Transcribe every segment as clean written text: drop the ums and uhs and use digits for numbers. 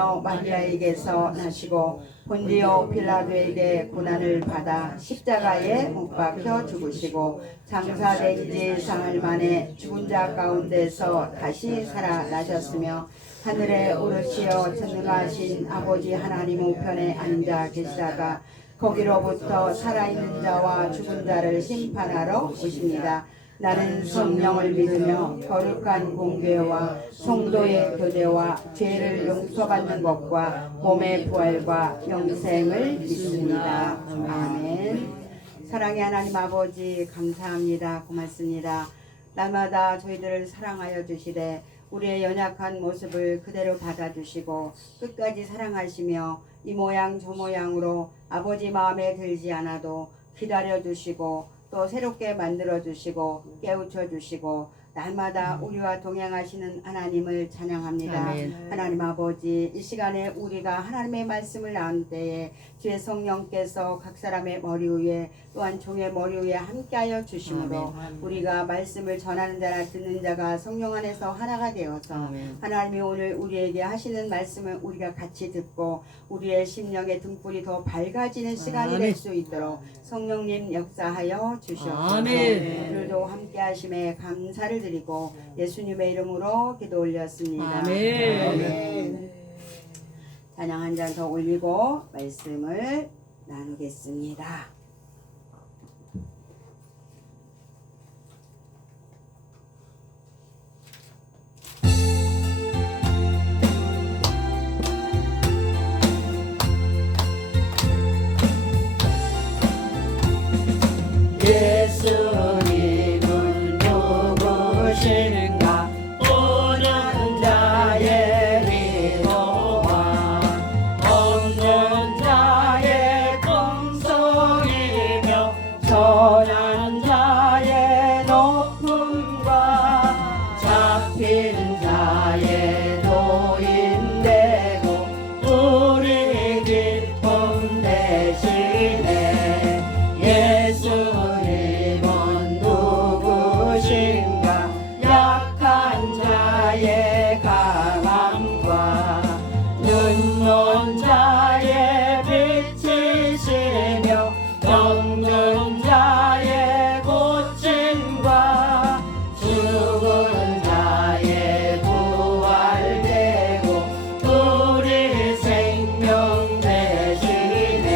그리스도 마리아에게서 나시고 본디오 빌라도에게 고난을 받아 십자가에 못 박혀 죽으시고 장사된 지 사흘 만에 죽은 자 가운데서 다시 살아나셨으며 하늘에 오르시어 전능하신 아버지 하나님 우편에 앉아 계시다가 거기로부터 살아있는 자와 죽은 자를 심판하러 오십니다. 나는 성령을 믿으며 거룩한 공교회와 성도의 교제와 죄를 용서받는 것과 몸의 부활과 영생을 믿습니다. 아멘. 사랑의 하나님 아버지 감사합니다. 고맙습니다. 날마다 저희들을 사랑하여 주시되 우리의 연약한 모습을 그대로 받아주시고 끝까지 사랑하시며 이 모양 저 모양으로 아버지 마음에 들지 않아도 기다려주시고 또 새롭게 만들어주시고 깨우쳐주시고 날마다 우리와 동행하시는 하나님을 찬양합니다. 아멘. 하나님 아버지 이 시간에 우리가 하나님의 말씀을 나눈 때에 주의 성령께서 각 사람의 머리 위에 또한 종의 머리 위에 함께하여 주심으로 아멘. 우리가 말씀을 전하는 자나 듣는 자가 성령 안에서 하나가 되어서 아멘. 하나님이 오늘 우리에게 하시는 말씀을 우리가 같이 듣고 우리의 심령의 등불이 더 밝아지는 시간이 될 수 있도록 성령님 역사하여 주시옵소서. 아멘. 오늘도 함께 하심에 감사를 드리고 예수님의 이름으로 기도 올렸습니다. 아멘. 아멘. 찬양 한 잔 더 올리고 말씀을 나누겠습니다. 예수님은 누구신가 오는 자의 위로와 없는 자의 공성이며 선한 자의 높음과 잡힌 자의 노인되고 우리 기쁨 대신에 예수님은 누구신가 약한 자의 강함과 눈먼 자의 빛이시며 병든 자의 고침과 죽은 자의 부활되고 우리 생명 대신에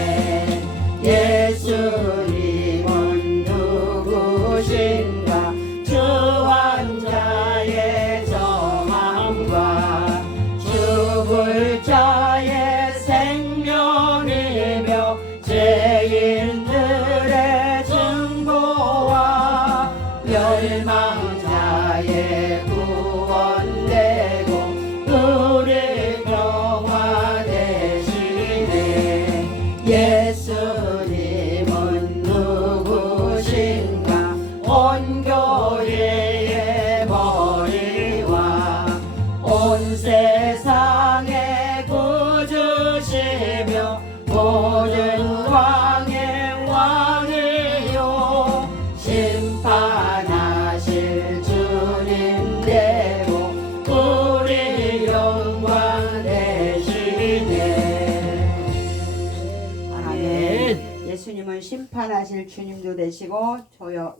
예수님은 누구신가 주한 자의 정함과 죽을 자의 생명이며 죄인들의 증거와 멸망자의 구원되고 우리 평화 대신에 예수님은 누구신가 온 교회의 머리와 온 세상의 구주시며 모든 왕의 왕이요 심판하실 주님 되고 우리 영광 대신에 아멘. 예수님은 심판하실 주님도 되시고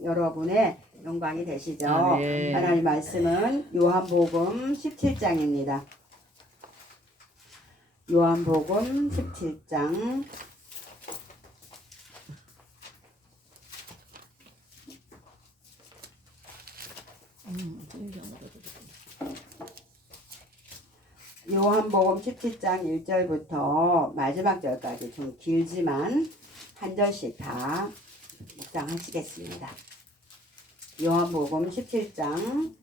여러분의 영광이 되시죠. 아멘. 하나님 말씀은 요한복음 17장입니다. 요한복음 17장 요한복음 17장 1절부터 마지막 절까지 좀 길지만 한 절씩 다 묵상하시겠습니다. 요한복음 17장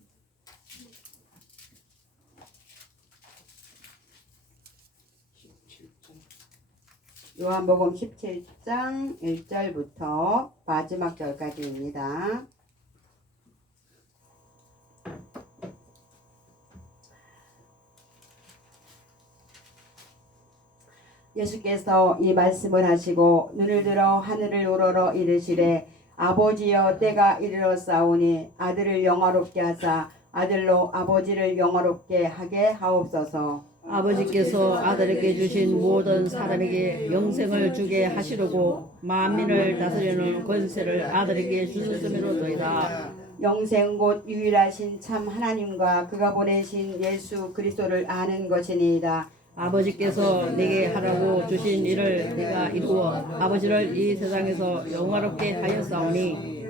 요한복음 17장 1절부터 마지막 절까지입니다. 예수께서 이 말씀을 하시고 눈을 들어 하늘을 우러러 이르시되 아버지여 때가 이르렀사오니 아들을 영화롭게 하사 아들로 아버지를 영화롭게 하게 하옵소서. 아버지께서 아들에게 주신 모든 사람에게 영생을 주게 하시려고 만민을 다스리는 권세를 아들에게 주셨음이로도이다. 영생 곧 유일하신 참 하나님과 그가 보내신 예수 그리스도를 아는 것이니이다. 아버지께서 내게 하라고 주신 일을 내가 이루어 아버지를 이 세상에서 영화롭게 하였사오니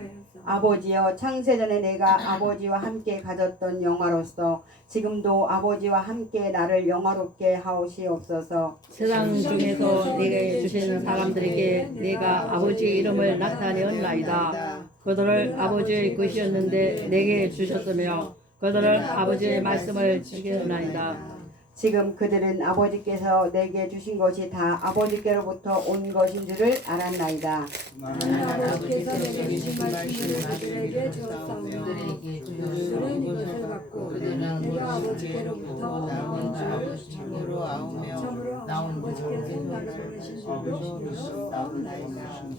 아버지여 창세전에 내가 아버지와 함께 가졌던 영화로서 지금도 아버지와 함께 나를 영화롭게 하옵시옵소서. 세상 중에서 내게 주신 사람들에게 내가 아버지의 이름을 나타내었나이다. 그들을 아버지의 것이었는데 내게 주셨으며 그들을 아버지의 말씀을 지켰나이다. 지금 그들은 아버지께서 내게 주신 것이 다 아버지께로부터 온 것인 줄을 알았나이다. 아버지께서 내게 주신 말씀을 그들에게 주었사오니 그들은 이것을 받고 내가 아버지께로부터 나온 줄 참으로 아버지께서 나를 보내신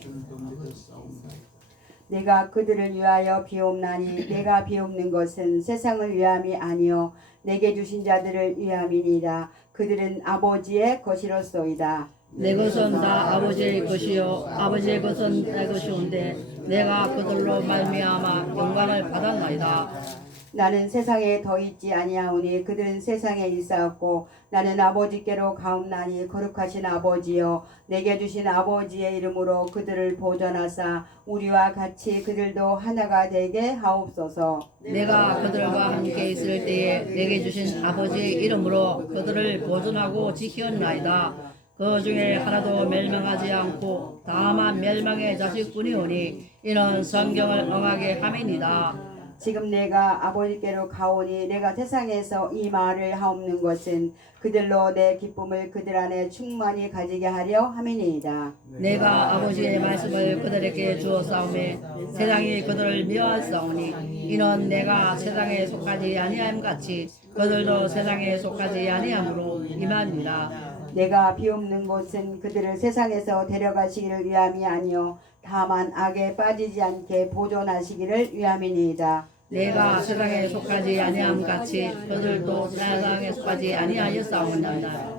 줄도 믿었사옵나이다. 내가 그들을 위하여 비옵나니 내가 비옵는 것은 세상을 위함이 아니요 내게 주신 자들을 위함이니라. 그들은 아버지의 것이로소이다. 내 것은 다 아버지의 것이요 아버지의 것은 내 것이온데 내가 그들로 말미암아 영광을 받았나이다. 나는 세상에 더 있지 아니하오니 그들은 세상에 있사옵고 나는 아버지께로 가옵나니 거룩하신 아버지여 내게 주신 아버지의 이름으로 그들을 보존하사 우리와 같이 그들도 하나가 되게 하옵소서. 내가 그들과 함께 있을 때에 내게 주신 아버지의 이름으로 그들을 보존하고 지켰나이다. 그 중에 하나도 멸망하지 않고 다만 멸망의 자식뿐이오니 이는 성경을 응하게 함이니이다. 지금 내가 아버지께로 가오니 내가 세상에서 이 말을 하옵는 것은 그들로 내 기쁨을 그들 안에 충만히 가지게 하려 함이니이다. 내가 아버지의 말씀을 그들에게 주었사오매 세상이 그들을 미워하사오니 이는 내가 세상에 속하지 아니함 같이 그들도 세상에 속하지 아니함으로 이만이라. 내가 비옵는 곳은 그들을 세상에서 데려가시기를 위함이 아니요 다만 악에 빠지지 않게 보존하시기를 위함이니이다. 내가 세상에 속하지 아니함 같이 그들도 세상에 속하지 아니하였사옵나이다.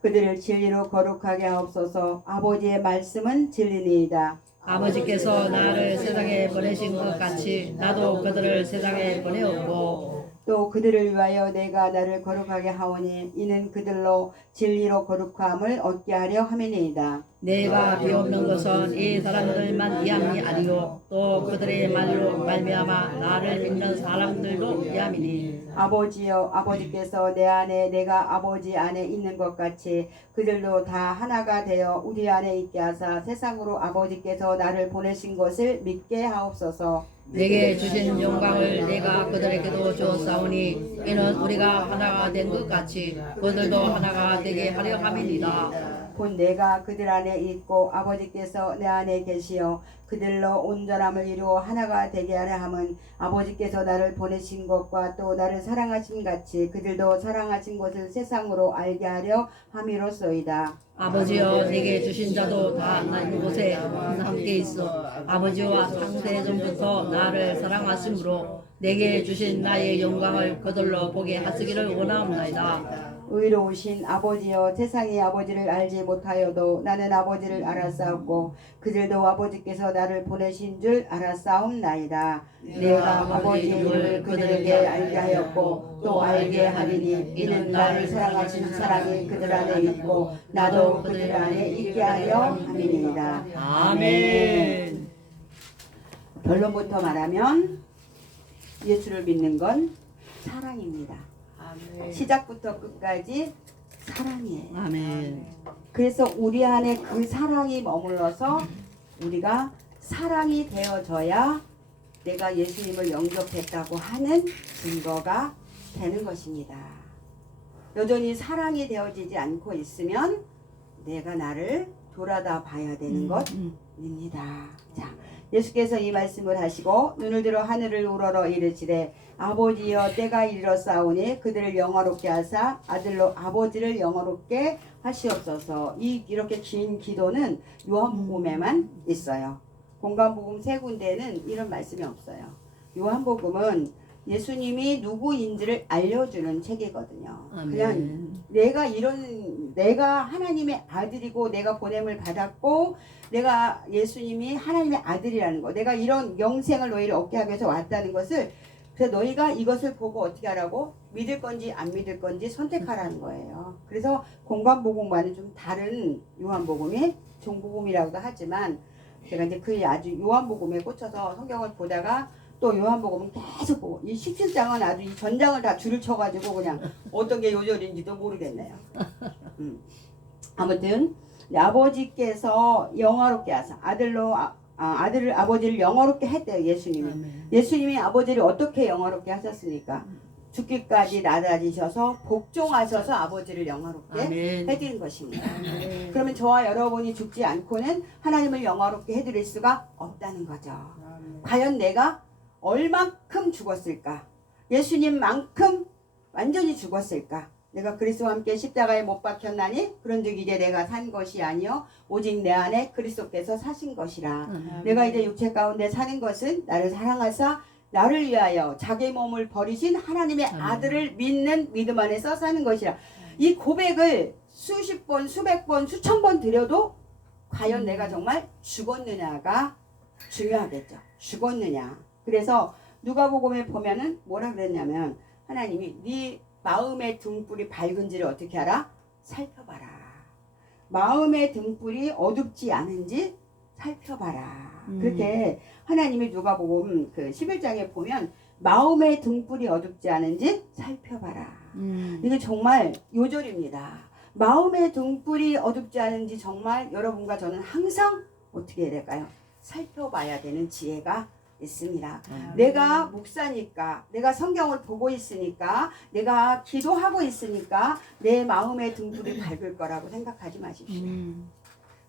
그들을 진리로 거룩하게 하옵소서. 아버지의 말씀은 진리니이다. 아버지께서 나를 세상에 보내신 것 같이 나도 그들을 세상에 보내었고 또 그들을 위하여 내가 나를 거룩하게 하오니 이는 그들로 진리로 거룩함을 얻게 하려 함이니이다. 내가 비옵는 것은 이 사람들만 위함이 아니요 또 그들의 말로 말미암아 나를 믿는 사람들도 위함이니 아버지여 아버지께서 내 안에 내가 아버지 안에 있는 것 같이 그들도 다 하나가 되어 우리 안에 있게 하사 세상으로 아버지께서 나를 보내신 것을 믿게 하옵소서. 내게 주신 영광을 내가 그들에게도 주었사오니 이는 우리가 하나가 된 것 같이 그들도 하나가 되게 하려 함이니이다. 곧 내가 그들 안에 있고 아버지께서 내 안에 계시어 그들로 온전함을 이루어 하나가 되게 하려 함은 아버지께서 나를 보내신 것과 또 나를 사랑하신 같이 그들도 사랑하신 것을 세상으로 알게 하려 함이로소이다. 아버지여 내게 주신 자도 다 난 곳에 함께 있어 아버지와 창세 전부터 나를 사랑하심으로 내게 주신 나의 영광을 그들로 보게 하시기를 원하옵나이다. 의로우신 아버지여 세상이 아버지를 알지 못하여도 나는 아버지를 알았사옵고 그들도 아버지께서 나를 보내신 줄 알았사옵나이다. 내가 아버지의 이름을 그들에게 알게 하였고 또 알게 하리니 이는 나를 사랑하신 사랑이 그들 안에 있고 나도 그들 안에 있게 하려 함이니이다. 아멘. 결론부터 말하면 예수를 믿는 건 사랑입니다. 시작부터 끝까지 사랑이에요. 아멘. 그래서 우리 안에 그 사랑이 머물러서 우리가 사랑이 되어져야 내가 예수님을 영접했다고 하는 증거가 되는 것입니다. 여전히 사랑이 되어지지 않고 있으면 내가 나를 돌아다 봐야 되는 것입니다. 자, 예수께서 이 말씀을 하시고 눈을 들어 하늘을 우러러 이르시되 아버지여 때가 이르렀사오니 그들을 영화롭게 하사 아들로 아버지를 영화롭게 하시옵소서. 이렇게 긴 기도는 요한복음에만 있어요. 공관복음 세 군데는 이런 말씀이 없어요. 요한복음은 예수님이 누구인지를 알려주는 책이거든요. 그냥 내가 하나님의 아들이고 내가 보냄을 받았고 내가 예수님이 하나님의 아들이라는 거, 내가 이런 영생을 너희를 얻게 하기 위해서 왔다는 것을, 그래서 너희가 이것을 보고 어떻게 하라고? 믿을 건지 안 믿을 건지 선택하라는 거예요. 그래서 공관복음과는 좀 다른 요한복음이 종복음이라고도 하지만 제가 이제 그 아주 요한복음에 꽂혀서 성경을 보다가 또 요한복음은 계속 보고, 이 17장은 아주 이 전장을 다 줄을 쳐가지고 그냥 어떤 게 요절인지도 모르겠네요. 아무튼 아버지께서 영화롭게 하사 아버지를 영화롭게 했대요. 예수님이. 예수님이 아버지를 어떻게 영화롭게 하셨습니까? 죽기까지 낮아지셔서 복종하셔서 아버지를 영화롭게 해드린 것입니다. 그러면 저와 여러분이 죽지 않고는 하나님을 영화롭게 해드릴 수가 없다는 거죠. 과연 내가 얼만큼 죽었을까? 예수님만큼 완전히 죽었을까? 내가 그리스도와 함께 십자가에 못 박혔나니 그런즉 이제 내가 산 것이 아니요 오직 내 안에 그리스도께서 사신 것이라. 내가 이제 육체 가운데 사는 것은 나를 사랑하사 나를 위하여 자기 몸을 버리신 하나님의 아들을 믿는 믿음 안에서 사는 것이라. 이 고백을 수십 번, 수백 번, 수천 번 드려도 과연 내가 정말 죽었느냐가 중요하겠죠. 죽었느냐. 그래서 누가복음에 보면은 뭐라 그랬냐면 하나님이 네 마음의 등불이 밝은지를 어떻게 알아? 살펴봐라. 마음의 등불이 어둡지 않은지 살펴봐라. 그렇게 하나님이 누가복음 그 11장에 보면 마음의 등불이 어둡지 않은지 살펴봐라. 이게 정말 요절입니다. 마음의 등불이 어둡지 않은지 정말 여러분과 저는 항상 어떻게 해야 될까요? 살펴봐야 되는 지혜가 있습니다. 내가 목사니까, 내가 성경을 보고 있으니까, 내가 기도하고 있으니까 내 마음의 등불이 밝을 거라고 생각하지 마십시오.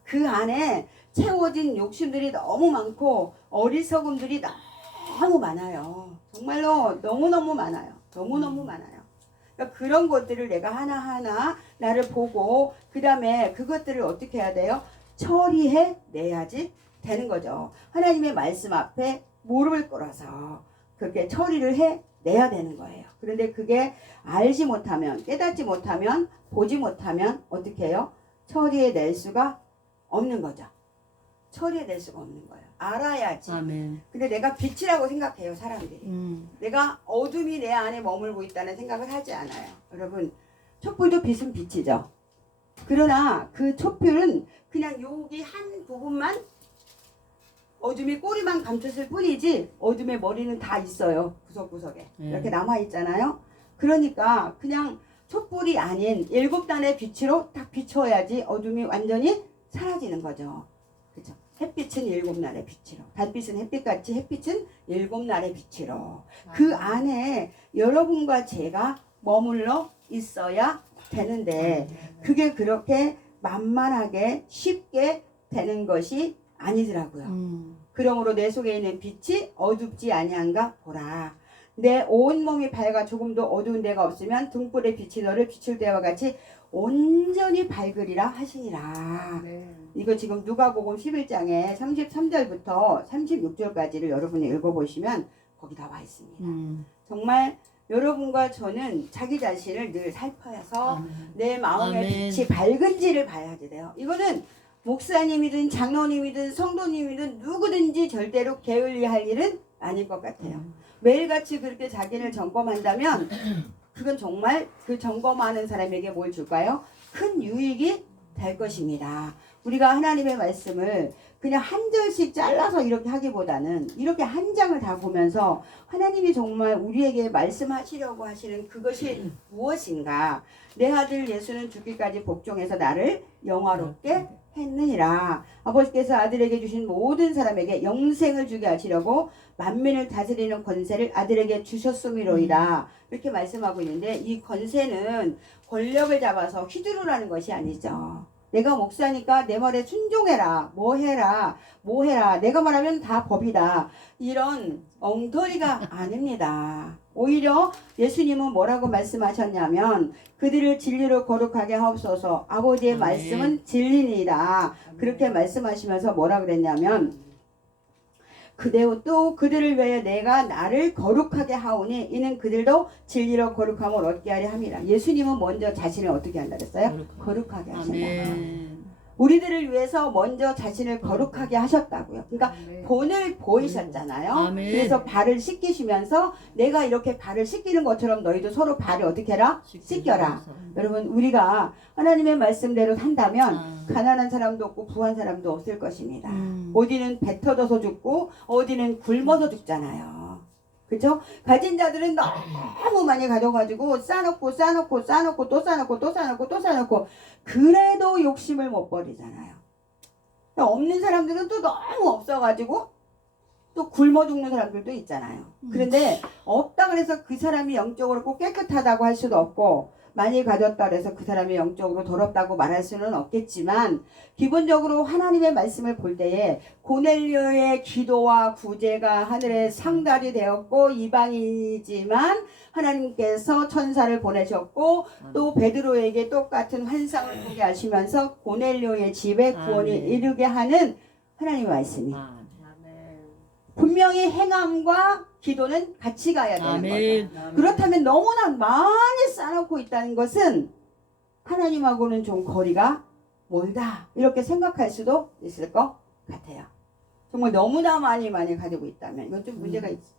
그 안에 채워진 욕심들이 너무 많고 어리석음들이 너무 많아요. 정말로 너무너무 많아요. 너무너무 많아요. 그러니까 그런 것들을 내가 하나하나 나를 보고 그 다음에 그것들을 어떻게 해야 돼요? 처리해 내야지 되는 거죠. 하나님의 말씀 앞에 무릎을 꿇어서 그렇게 처리를 해 내야 되는 거예요. 그런데 그게 알지 못하면, 깨닫지 못하면, 보지 못하면 어떻게 해요? 처리해 낼 수가 없는 거죠. 처리해 낼 수가 없는 거예요. 알아야지. 아멘. 근데 내가 빛이라고 생각해요, 사람들이. 내가 어둠이 내 안에 머물고 있다는 생각을 하지 않아요. 여러분, 촛불도 빛은 빛이죠. 그러나 그 촛불은 그냥 여기 한 부분만 어둠이 꼬리만 감췄을 뿐이지 어둠의 머리는 다 있어요. 구석구석에. 이렇게 남아있잖아요. 그러니까 그냥 촛불이 아닌 7단의 빛으로 딱 비춰야지 어둠이 완전히 사라지는 거죠. 그렇죠? 햇빛은 7날의 빛으로, 달빛은 햇빛같이 햇빛은 7날의 빛으로 그 안에 여러분과 제가 머물러 있어야 되는데 그게 그렇게 만만하게 쉽게 되는 것이 아니더라고요. 그러므로 내 속에 있는 빛이 어둡지 아니한가 보라. 내 온몸이 밝아 조금도 어두운 데가 없으면 등불의 빛이 너를 비출 때와 같이 온전히 밝으리라 하시니라. 이거 지금 누가복음 11장에 33절부터 36절까지를 여러분이 읽어보시면 거기 나와 있습니다. 정말 여러분과 저는 자기 자신을 늘 살펴서 내 마음의 아멘. 빛이 밝은지를 봐야 돼요. 이거는 목사님이든 장로님이든 성도님이든 누구든지 절대로 게을리할 일은 아닐 것 같아요. 매일같이 그렇게 자기를 점검한다면 그건 정말 그 점검하는 사람에게 뭘 줄까요? 큰 유익이 될 것입니다. 우리가 하나님의 말씀을 그냥 한 절씩 잘라서 이렇게 하기보다는 이렇게 한 장을 다 보면서 하나님이 정말 우리에게 말씀하시려고 하시는 그것이 무엇인가? 내 아들 예수는 죽기까지 복종해서 나를 영화롭게 했느니라. 아버지께서 아들에게 주신 모든 사람에게 영생을 주게 하시려고 만민을 다스리는 권세를 아들에게 주셨음이로이다. 이렇게 말씀하고 있는데 이 권세는 권력을 잡아서 휘두르라는 것이 아니죠. 내가 목사니까 내 말에 순종해라. 뭐 해라. 내가 말하면 다 법이다. 이런 엉터리가 아닙니다. 오히려 예수님은 뭐라고 말씀하셨냐면 그들을 진리로 거룩하게 하옵소서. 아버지의 말씀은 진리니이다. 그렇게 말씀하시면서 뭐라 그랬냐면 또 그들을 위하여 내가 나를 거룩하게 하오니 이는 그들도 진리로 거룩함을 얻게 하려 함이라. 예수님은 먼저 자신을 어떻게 한다 그랬어요? 거룩하게 하신다. 아멘. 우리들을 위해서 먼저 자신을 거룩하게 하셨다고요. 그러니까 아멘. 본을 보이셨잖아요. 아멘. 그래서 발을 씻기시면서 내가 이렇게 발을 씻기는 것처럼 너희도 서로 발을 어떻게 해라? 씻겨라. 여러분 우리가 하나님의 말씀대로 산다면 가난한 사람도 없고 부한 사람도 없을 것입니다. 어디는 배 터져서 죽고 어디는 굶어서 죽잖아요. 그죠? 가진 자들은 너무 많이 가져가지고 쌓아놓고 또 쌓아놓고 그래도 욕심을 못 버리잖아요. 없는 사람들은 또 너무 없어가지고 또 굶어 죽는 사람들도 있잖아요. 그런데 없다 그래서 그 사람이 영적으로 꼭 깨끗하다고 할 수도 없고 많이 가졌다 그래서 그 사람이 영적으로 더럽다고 말할 수는 없겠지만 기본적으로 하나님의 말씀을 볼 때에 고넬료의 기도와 구제가 하늘에 상달이 되었고 이방인이지만 하나님께서 천사를 보내셨고 또 베드로에게 똑같은 환상을 보게 하시면서 고넬료의 집에 구원이 아멘. 이르게 하는 하나님의 말씀이 아멘. 분명히 행함과 기도는 같이 가야 되는 아멘. 거죠. 그렇다면 너무나 많이 쌓아놓고 있다는 것은 하나님하고는 좀 거리가 멀다 이렇게 생각할 수도 있을 것 같아요. 정말 너무나 많이 가지고 있다면 이건 좀 문제가 있지.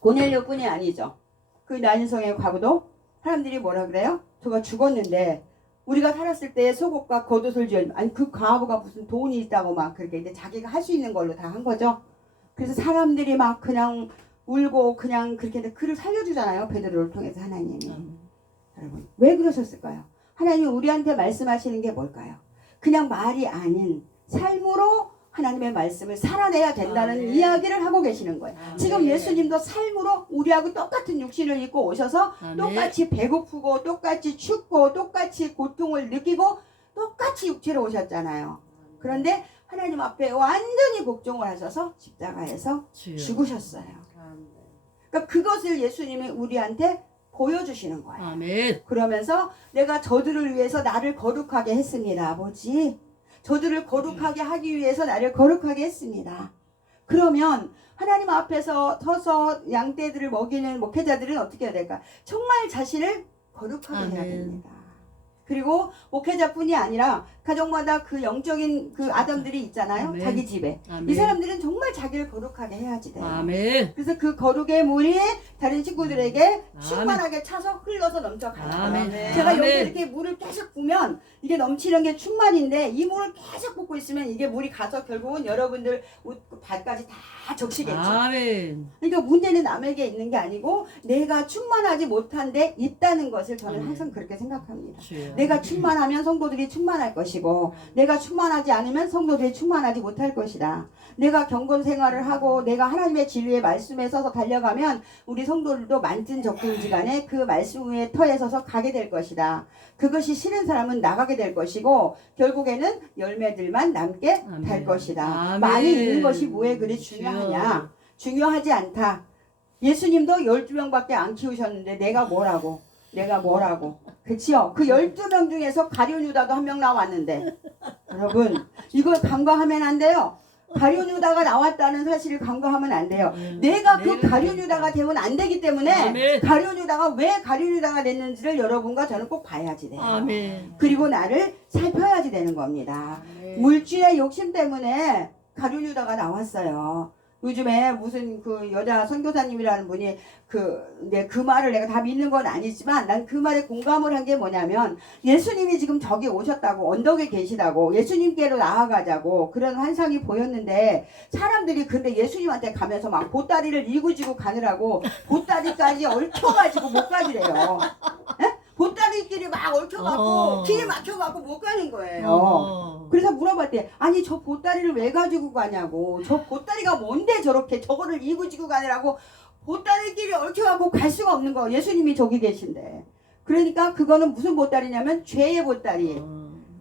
고넬료뿐이 아니죠. 그 난인성의 과부도 사람들이 뭐라 그래요? 저가 죽었는데 우리가 살았을 때 속옷과 겉옷을 지어 아니 그 과부가 무슨 돈이 있다고 막 그렇게 근데 자기가 할 수 있는 걸로 다 한 거죠. 그래서 사람들이 막 그냥 울고 그냥 그렇게 그를 살려주잖아요. 베드로를 통해서 하나님이. 여러분 왜 그러셨을까요? 하나님이 우리한테 말씀하시는 게 뭘까요? 그냥 말이 아닌 삶으로 하나님의 말씀을 살아내야 된다는 아멘. 이야기를 하고 계시는 거예요. 아멘. 지금 예수님도 삶으로 우리하고 똑같은 육신을 입고 오셔서 아멘. 똑같이 배고프고 똑같이 춥고 똑같이 고통을 느끼고 똑같이 육체로 오셨잖아요. 그런데 하나님 앞에 완전히 복종을 하셔서 십자가에서 주여. 죽으셨어요. 그러니까 그것을 예수님이 우리한테 보여주시는 거예요. 아멘. 그러면서 내가 저들을 위해서 나를 거룩하게 했습니다. 아버지. 저들을 거룩하게 하기 위해서 나를 거룩하게 했습니다. 그러면 하나님 앞에서 서서 양떼들을 먹이는 목회자들은 어떻게 해야 될까? 정말 자신을 거룩하게 해야 아멘. 됩니다. 그리고 목회자뿐이 아니라 가정마다 그 영적인 그 아담들이 있잖아요. 아멘. 자기 집에. 아멘. 이 사람들은 정말 자기를 거룩하게 해야지 돼요. 아멘. 그래서 그 거룩의 물이 다른 친구들에게 충만하게 차서 흘러서 넘쳐가요. 아멘. 제가 여기 아멘. 이렇게 물을 계속 부면 이게 넘치는 게 충만인데 이 물을 계속 붓고 있으면 이게 물이 가서 결국은 여러분들 옷 발까지 다 적시겠죠. 아멘. 그러니까 문제는 남에게 있는 게 아니고 내가 충만하지 못한데 있다는 것을 저는 아멘. 항상 그렇게 생각합니다. 주여. 내가 충만하면 성도들이 충만할 것이고 내가 충만하지 않으면 성도들이 충만하지 못할 것이다. 내가 경건 생활을 하고 내가 하나님의 진리의 말씀에 서서 달려가면 우리 성도들도 많든 적든지간에 그 말씀 위에 터에 서서 가게 될 것이다. 그것이 싫은 사람은 나가게 될 것이고 결국에는 열매들만 남게 아멘. 될 것이다. 아멘. 많이 있는 것이 뭐에 그리 중요하냐? 중요하지 않다. 예수님도 12명밖에 안 키우셨는데 내가 뭐라고? 그치요? 그 12명 중에서 가룟 유다도 한 명 나왔는데 여러분 이걸 간과하면 안 돼요. 가룟 유다가 나왔다는 사실을 간과하면 안 돼요. 내가 그 가룟 유다가 되면 안 되기 때문에 아멘. 가룟 유다가 왜 가룟 유다가 됐는지를 여러분과 저는 꼭 봐야지 돼요. 아멘. 그리고 나를 살펴야지 되는 겁니다. 아멘. 물질의 욕심 때문에 가룟 유다가 나왔어요. 요즘에 무슨 그 여자 선교사님이라는 분이 그 말을 내가 다 믿는 건 아니지만 난 그 말에 공감을 한 게 뭐냐면 예수님이 지금 저기 오셨다고 언덕에 계시다고 예수님께로 나아가자고 그런 환상이 보였는데 사람들이 근데 예수님한테 가면서 막 보따리를 이고지고 가느라고 보따리까지 얽혀가지고 못 가지래요. 에? 보따리끼리 막 얽혀갖고 길이 막혀갖고 못 가는 거예요. 그래서 물어봤대. 아니 저 보따리를 왜 가지고 가냐고. 저 보따리가 뭔데 저렇게 저거를 이고지고 가느라고 보따리끼리 얽혀갖고 갈 수가 없는 거. 예수님이 저기 계신데. 그러니까 그거는 무슨 보따리냐면 죄의 보따리.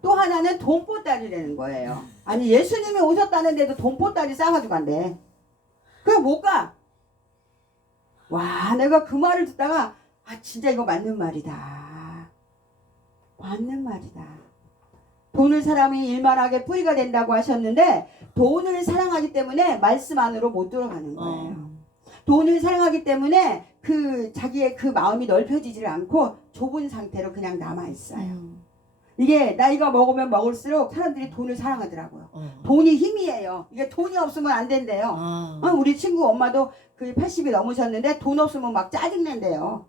또 하나는 돈 보따리라는 거예요. 아니 예수님이 오셨다는데도 돈 보따리 싸가지고 간대. 그냥 못 가. 와 내가 그 말을 듣다가 진짜 이거 맞는 말이다. 맞는 말이다. 돈을 사람이 일만하게 뿌리가 된다고 하셨는데 돈을 사랑하기 때문에 말씀 안으로 못 들어가는 거예요. 돈을 사랑하기 때문에 그 자기의 그 마음이 넓혀지질 않고 좁은 상태로 그냥 남아 있어요. 이게 나이가 먹으면 먹을수록 사람들이 돈을 사랑하더라고요. 돈이 힘이에요. 이게 돈이 없으면 안 된대요. 우리 친구 엄마도 그 80이 넘으셨는데 돈 없으면 막 짜증낸대요.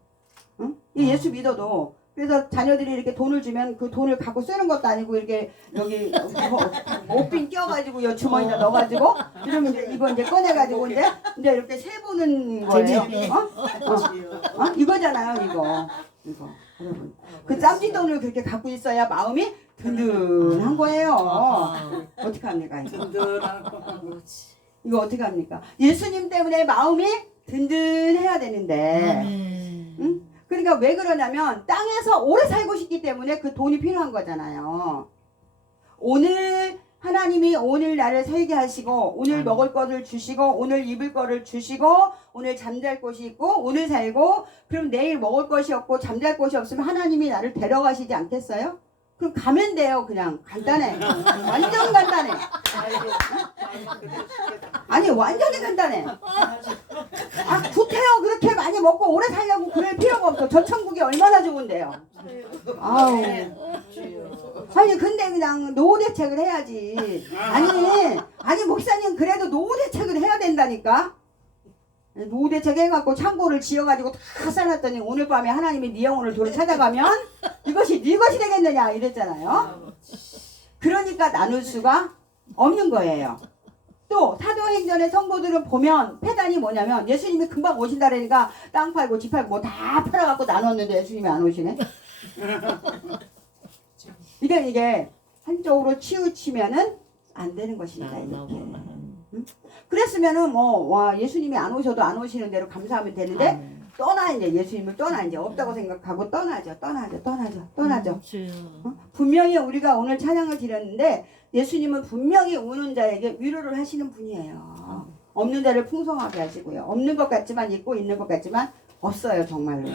응? 이 예수 믿어도. 그래서 자녀들이 이렇게 돈을 주면 그 돈을 갖고 쓰는 것도 아니고 이렇게 여기 옷핀 껴가지고 여 주머니에 넣어가지고 이러면 이제 이거 이제 꺼내가지고 이제 이렇게 세보는 거예요. 이거잖아요, 이거. 여러분. 그 짬짓돈을 그렇게 갖고 있어야 마음이 든든한 거예요. 어떻게 합니까, 이거? 이거 어떻게 합니까? 예수님 때문에 마음이 든든해야 되는데, 응? 그러니까 왜 그러냐면 땅에서 오래 살고 싶기 때문에 그 돈이 필요한 거잖아요. 오늘 하나님이 오늘 나를 살게 하시고 오늘 먹을 거를 주시고 오늘 입을 거를 주시고 오늘 잠잘 곳이 있고 오늘 살고 그럼 내일 먹을 것이 없고 잠잘 곳이 없으면 하나님이 나를 데려가시지 않겠어요? 그럼 가면 돼요. 그냥 간단해. 완전 간단해. 아니 완전히 간단해. 구태여 그렇게 많이 먹고 오래 살려고 그럴 필요가 없어. 저 천국이 얼마나 좋은데요. 아우. 아니 근데 그냥 노후 대책을 해야지. 아니 목사님 그래도 노후 대책을 해야 된다니까. 노후 대책 해갖고 창고를 지어가지고 다 쌓아놨더니 오늘 밤에 하나님이 네 영혼을 돌아 찾아가면 이것이 네 것이 되겠느냐 이랬잖아요. 그러니까 나눌 수가 없는 거예요. 또 사도행전의 성도들은 보면 패단이 뭐냐면 예수님이 금방 오신다 그러니까 땅 팔고 집 팔고 뭐 다 팔아갖고 나눴는데 예수님이 안 오시네. 이게 한쪽으로 치우치면은 안 되는 것입니다. 이렇게. 응? 그랬으면은 와 예수님이 안 오셔도 안 오시는 대로 감사하면 되는데 떠나 이제 예수님을 떠나 이제 없다고 생각하고 떠나죠. 분명히 우리가 오늘 찬양을 드렸는데 예수님은 분명히 우는 자에게 위로를 하시는 분이에요. 없는 자를 풍성하게 하시고요. 없는 것 같지만 있고 있는 것 같지만 없어요 정말로.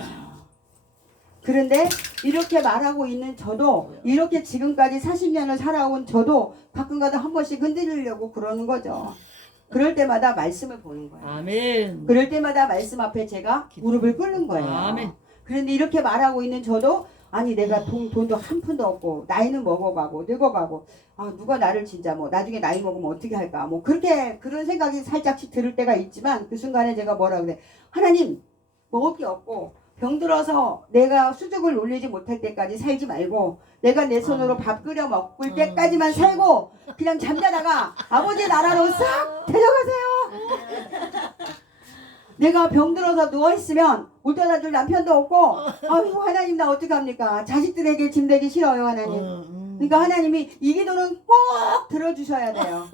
그런데 이렇게 말하고 있는 저도 이렇게 지금까지 40년을 살아온 저도 가끔가다 한 번씩 흔들리려고 그러는 거죠. 그럴 때마다 말씀을 보는 거예요. 아멘. 그럴 때마다 말씀 앞에 제가 무릎을 꿇는 거예요. 아멘. 그런데 이렇게 말하고 있는 저도 아니 내가 돈도 한 푼도 없고 나이는 먹어가고 늙어가고 누가 나를 진짜 나중에 나이 먹으면 어떻게 할까 그런 생각이 살짝씩 들을 때가 있지만 그 순간에 제가 뭐라 그래 하나님 먹을 게 없고 병들어서 내가 수족을 올리지 못할 때까지 살지 말고 내가 내 손으로 밥 끓여 먹을 때까지만 살고 그냥 잠자다가 아버지 나라로 싹 데려가세요. 내가 병들어서 누워있으면 물 떠다 줄 남편도 없고 아이고 하나님 나 어떡합니까? 자식들에게 짐되기 싫어요 하나님. 그러니까 하나님이 이 기도는 꼭 들어주셔야 돼요.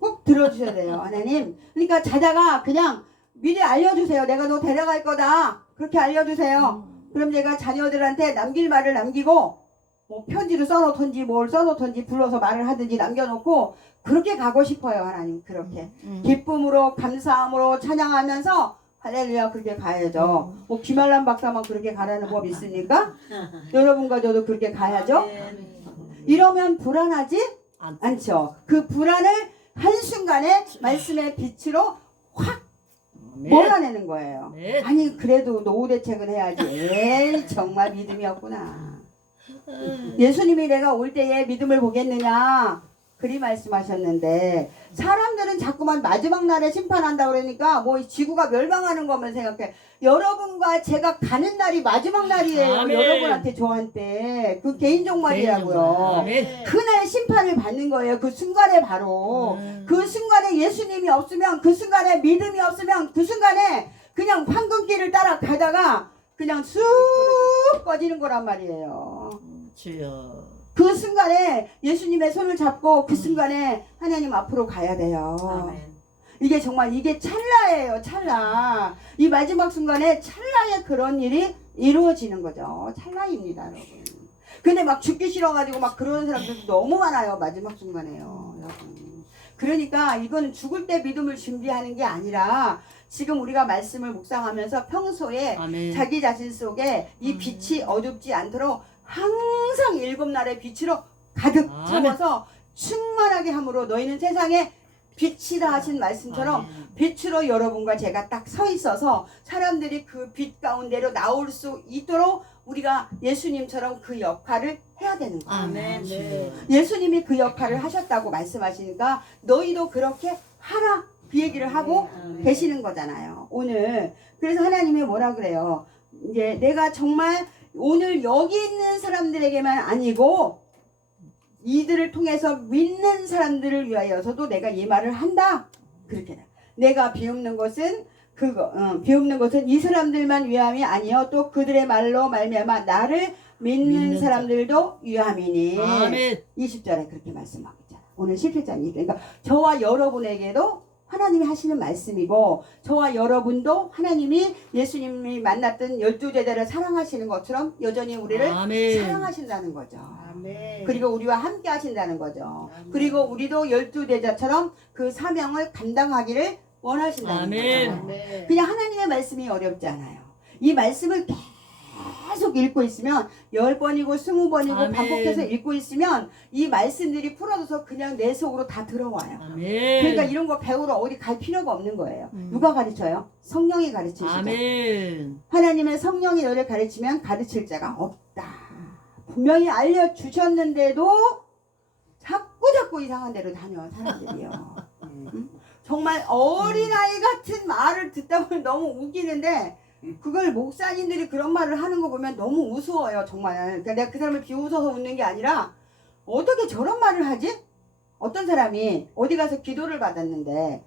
꼭 들어주셔야 돼요 하나님. 그러니까 자다가 그냥 미리 알려주세요. 내가 너 데려갈 거다. 그렇게 알려주세요. 그럼 제가 자녀들한테 남길 말을 남기고 편지를 써놓던지 뭘 써놓던지 불러서 말을 하든지 남겨놓고 그렇게 가고 싶어요 하나님. 그렇게 기쁨으로 감사함으로 찬양하면서 할렐루야 그렇게 가야죠. 김알람 박사만 그렇게 가라는 법 있습니까? 여러분과 저도 그렇게 가야죠. 이러면 불안하지 않죠. 그 불안을 한순간에 말씀의 빛으로 확 몰아내는 거예요. 아니 그래도 노후 대책을 해야지. 에이 정말 믿음이 없구나. 예수님이 내가 올 때에 믿음을 보겠느냐 그리 말씀하셨는데 사람들은 자꾸만 마지막 날에 심판한다 그러니까 지구가 멸망하는 것만 생각해. 여러분과 제가 가는 날이 마지막 날이에요. 아멘. 여러분한테 저한테 그 개인적 말이라고요. 그날 심판을 받는 거예요. 그 순간에 바로 그 순간에 예수님이 없으면 그 순간에 믿음이 없으면 그 순간에 그냥 황금길을 따라 가다가 그냥 쑥 꺼지는 거란 말이에요. 주여. 그 순간에 예수님의 손을 잡고 그 순간에 하나님 앞으로 가야 돼요. 아멘. 이게 정말 이게 찰나예요. 찰나. 이 마지막 순간에 찰나에 그런 일이 이루어지는 거죠. 찰나입니다 여러분. 근데 막 죽기 싫어가지고 막 그러는 사람들도 너무 많아요. 마지막 순간에요 여러분. 그러니까 이거는 죽을 때 믿음을 준비하는 게 아니라 지금 우리가 말씀을 묵상하면서 평소에 아멘. 자기 자신 속에 이 빛이 어둡지 않도록 항상 7날의 빛으로 가득 채워서 충만하게 함으로 너희는 세상에 빛이라 하신 말씀처럼 빛으로 여러분과 제가 딱 서 있어서 사람들이 그 빛 가운데로 나올 수 있도록 우리가 예수님처럼 그 역할을 해야 되는 거예요. 아멘. 네. 예수님이 그 역할을 하셨다고 말씀하시니까 너희도 그렇게 하라 그 얘기를 하고 계시는 거잖아요. 오늘 그래서 하나님이 뭐라 그래요? 이제 내가 정말 오늘 여기 있는 사람들에게만 아니고 이들을 통해서 믿는 사람들을 위하여서도 내가 이 말을 한다. 그렇게 돼. 내가 비웃는 것은 비웃는 것은 이 사람들만 위함이 아니요 또 그들의 말로 말미암아 나를 믿는 사람들도 위함이니. 아멘. 20절에 그렇게 말씀하고 있잖아. 오늘 17장이 그러니까 저와 여러분에게도 하나님이 하시는 말씀이고 저와 여러분도 하나님이 예수님이 만났던 12제자를 사랑하시는 것처럼 여전히 우리를 아멘. 사랑하신다는 거죠. 아멘. 그리고 우리와 함께 하신다는 거죠. 아멘. 그리고 우리도 12제자처럼 그 사명을 감당하기를 원하신다는 아멘. 거죠. 아멘. 그냥 하나님의 말씀이 어렵지 않아요. 이 말씀을 계속 읽고 있으면 10번이고 20번이고 아멘. 반복해서 읽고 있으면 이 말씀들이 풀어져서 그냥 내 속으로 다 들어와요. 아멘. 그러니까 이런 거 배우러 어디 갈 필요가 없는 거예요. 누가 가르쳐요? 성령이 가르치시죠. 아멘. 하나님의 성령이 너를 가르치면 가르칠 자가 없다. 분명히 알려주셨는데도 자꾸 이상한 데로 다녀 사람들이요. 응? 정말 어린아이 같은 말을 듣다 보면 너무 웃기는데 그걸 목사님들이 그런 말을 하는 거 보면 너무 우스워요. 정말. 그러니까 내가 그 사람을 비웃어서 웃는 게 아니라 어떻게 저런 말을 하지? 어떤 사람이 어디 가서 기도를 받았는데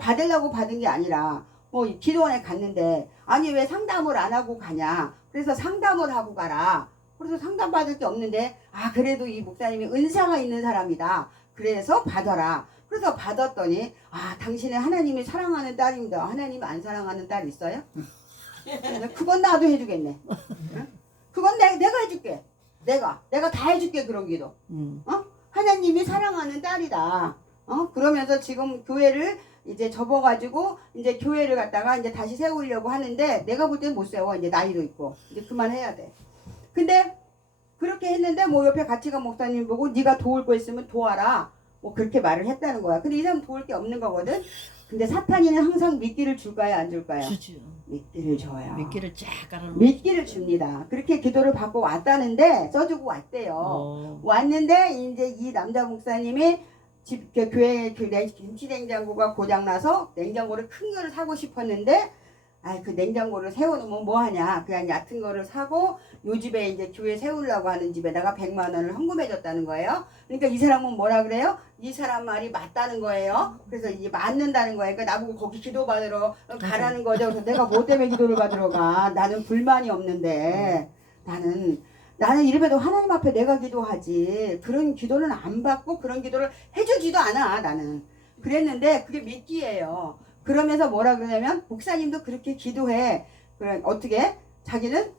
받으려고 받은 게 아니라 뭐 기도원에 갔는데 아니 왜 상담을 안 하고 가냐. 그래서 상담을 하고 가라. 그래서 상담 받을 게 없는데 아 그래도 이 목사님이 은사가 있는 사람이다. 그래서 받아라. 그래서 받았더니 아 당신은 하나님이 사랑하는 딸입니다. 하나님이 안 사랑하는 딸 있어요? 그건 나도 해주겠네. 응? 그건 내가 해줄게. 내가 다 해줄게 그런 기도. 하나님이 사랑하는 딸이다. 그러면서 지금 교회를 이제 접어가지고 이제 교회를 갖다가 이제 다시 세우려고 하는데 내가 볼 때는 못 세워. 이제 나이도 있고 이제 그만해야 돼. 근데 그렇게 했는데 뭐 옆에 같이 간 목사님 보고 네가 도울 거 있으면 도와라. 뭐 그렇게 말을 했다는 거야. 근데 이 사람 도울 게 없는 거거든. 근데 사탄이는 항상 미끼를 줄까요, 안 줄까요? 주죠. 미끼를 줘요. 미끼를 쫙 깔아놓고. 미끼를 줍니다. 그렇게 기도를 받고 왔다는데 써주고 왔대요. 왔는데 이제 이 남자 목사님이 집 교회 김치 냉장고가 고장나서 냉장고를 큰 거를 사고 싶었는데 그 냉장고를 세워놓으면 뭐하냐. 그냥 얕은 거를 사고 요 집에 이제 교회 세우려고 하는 집에다가 100만 원을 헌금해 줬다는 거예요. 그러니까 이 사람은 뭐라 그래요? 이 사람 말이 맞다는 거예요. 그래서 이게 맞는다는 거예요. 그러니까 나보고 거기 기도 받으러 가라는 거죠. 그래서 내가 뭐 때문에 기도를 받으러 가? 나는 불만이 없는데 나는 이래봬도 하나님 앞에 내가 기도하지. 그런 기도는 안 받고 그런 기도를 해주지도 않아. 나는 그랬는데 그게 미끼예요. 그러면서 뭐라 그러냐면 목사님도 그렇게 기도해. 그래 어떻게? 자기는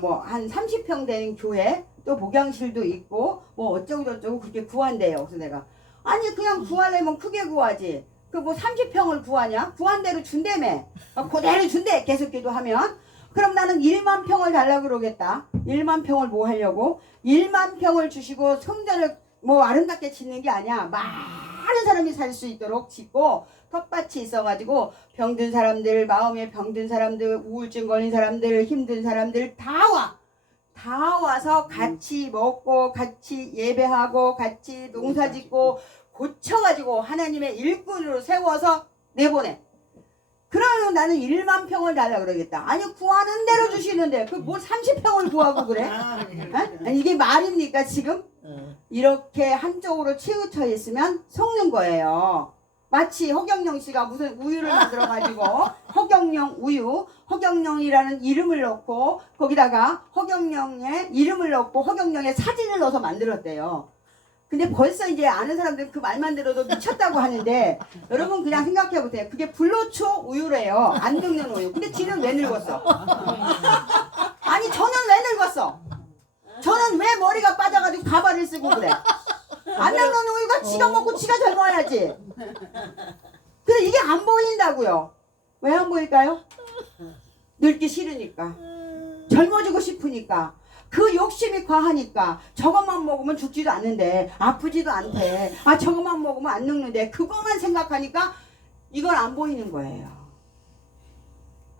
뭐 한 30평 된 교회 또 목양실도 있고 뭐 어쩌고 저쩌고 그렇게 구한대요. 그래서 내가 아니 그냥 구하려면 크게 구하지. 그 뭐 30평을 구하냐? 구한 대로 준다며. 그대로 준대. 계속 기도하면. 그럼 나는 1만 평을 달라고 그러겠다. 1만 평을 뭐 하려고? 1만 평을 주시고 성전을 뭐 아름답게 짓는 게 아니야. 많은 사람이 살 수 있도록 짓고 텃밭이 있어가지고 병든 사람들, 마음에 병든 사람들, 우울증 걸린 사람들, 힘든 사람들 다 와서 같이 먹고 같이 예배하고 같이 농사짓고 고쳐가지고 하나님의 일꾼으로 세워서 내보내. 그러면 나는 1만 평을 달라 그러겠다. 아니 구하는 대로 주시는데 그 뭐 30평을 구하고 그래? 아니 이게 말입니까 지금? 이렇게 한쪽으로 치우쳐 있으면 속는 거예요. 마치 허경영 씨가 무슨 우유를 만들어가지고 허경영 우유, 허경영이라는 이름을 넣고 거기다가 허경영의 이름을 넣고 허경영의 사진을 넣어서 만들었대요. 근데 벌써 이제 아는 사람들은 그 말만 들어도 미쳤다고 하는데 여러분 그냥 생각해보세요. 그게 불로초 우유래요. 안 늙는 우유. 근데 지는 왜 늙었어? 아니 저는 왜 늙었어? 저는 왜 머리가 빠져가지고 가발을 쓰고 그래? 안 늙는 우유가 지가 먹고 지가 젊어야지. 근데 이게 안 보인다고요. 왜 안 보일까요? 늙기 싫으니까. 젊어지고 싶으니까. 그 욕심이 과하니까 저것만 먹으면 죽지도 않는데 아프지도 않대. 아 저것만 먹으면 안 늙는데 그것만 생각하니까 이건 안 보이는 거예요.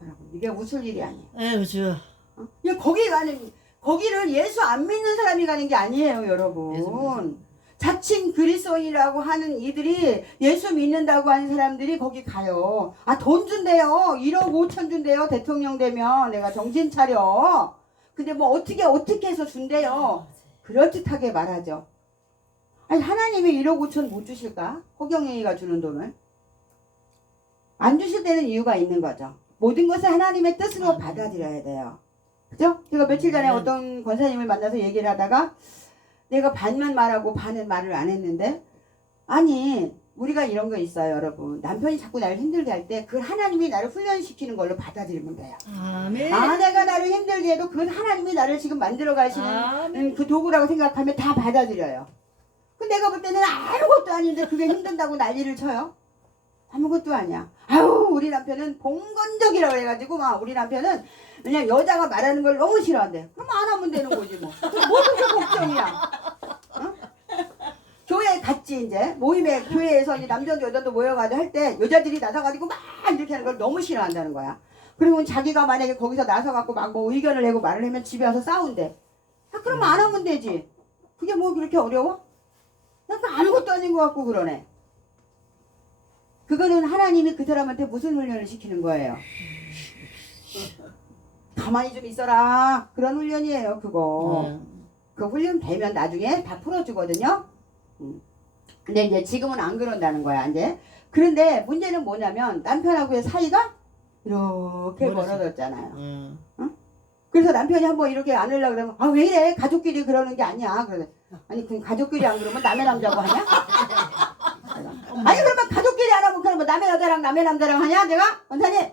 여러분 이게 웃을 일이 아니에요. 에휴 주. 이게 거기를 예수 안 믿는 사람이 가는 게 아니에요, 여러분. 자칭 그리스도인이라고 하는 이들이 예수 믿는다고 하는 사람들이 거기 가요. 아, 돈 준대요. 1억 5천 준대요. 대통령 되면 내가 정신 차려. 근데 뭐 어떻게 해서 준대요. 그럴듯하게 말하죠. 아니, 하나님이 1억 5천 못 주실까? 허경영이가 주는 돈을. 안 주실 때는 이유가 있는 거죠. 모든 것을 하나님의 뜻으로 받아들여야 돼요. 그죠? 제가 며칠 전에 어떤 권사님을 만나서 얘기를 하다가 내가 반만 말하고 반은 말을 안 했는데, 아니 우리가 이런 거 있어요, 여러분. 남편이 자꾸 나를 힘들게 할 때 그걸 하나님이 나를 훈련시키는 걸로 받아들이면 돼요. 아멘. 아내가 나를 힘들게 해도 그건 하나님이 나를 지금 만들어 가시는 그 도구라고 생각하면 다 받아들여요. 근데 내가 볼 때는 아무것도 아닌데 그게 힘든다고 난리를 쳐요. 아무것도 아니야. 아유, 우리 남편은 봉건적이라고 해가지고 막 우리 남편은 그냥 여자가 말하는 걸 너무 싫어한대. 그럼 안 하면 되는 거지 뭐. 뭐든 그 걱정이야. 어? 교회 갔지 이제 모임에 교회에서 이제 남자도 여자도 모여가지고 할 때 여자들이 나서가지고 막 이렇게 하는 걸 너무 싫어한다는 거야. 그리고 자기가 만약에 거기서 나서갖고 막 뭐 의견을 내고 말을 하면 집에 와서 싸운대. 아, 그러면 안 하면 되지. 그게 뭐 그렇게 어려워? 난 아무것도 아닌 것 같고 그러네. 그거는 하나님이 그 사람한테 무슨 훈련을 시키는 거예요? 가만히 좀 있어라. 그런 훈련이에요, 그거. 그 훈련 되면 나중에 다 풀어주거든요. 근데 이제 지금은 안 그런다는 거야, 이제. 그런데 문제는 뭐냐면 남편하고의 사이가 이렇게 멀어졌잖아요. 응? 그래서 남편이 한번 이렇게 안으려고 그러면 아, 왜 이래? 가족끼리 그러는 게 아니야. 그러면 아니, 그럼 가족끼리 안 그러면 남의 남자고 하냐? 아니, 그러면 가족끼리 안 하면 그러면 남의 여자랑 남의 남자랑 하냐? 내가? 원사님?